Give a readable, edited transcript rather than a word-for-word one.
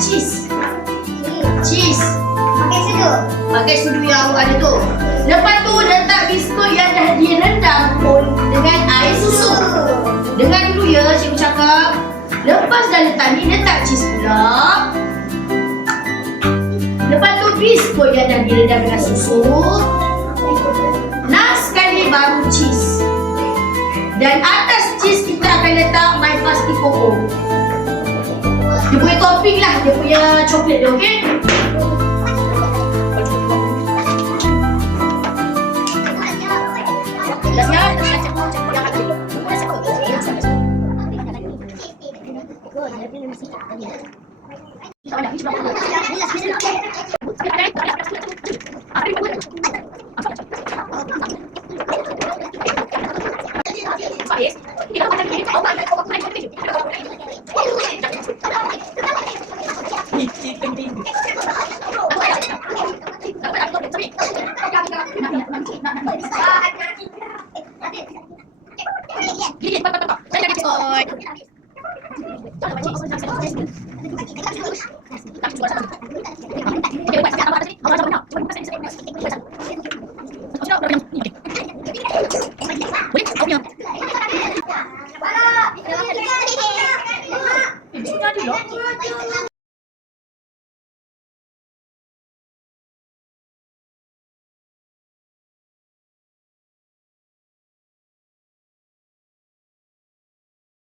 cheese. Cheese. Pakai sudu yang ada tu. Lepas tu letak biskut yang dah direndam pun dengan air susu. Dengar dulu ya cikgu cakap. Lepas dah letak ni, letak cheese pula. Lepas tu biskut yang dah direndam dengan susu. Last sekali baru cheese. Dan atas cheese kita akan letak my pasti coco. Dia punya topping lah, dia punya coklat dia, okey? Dah siap?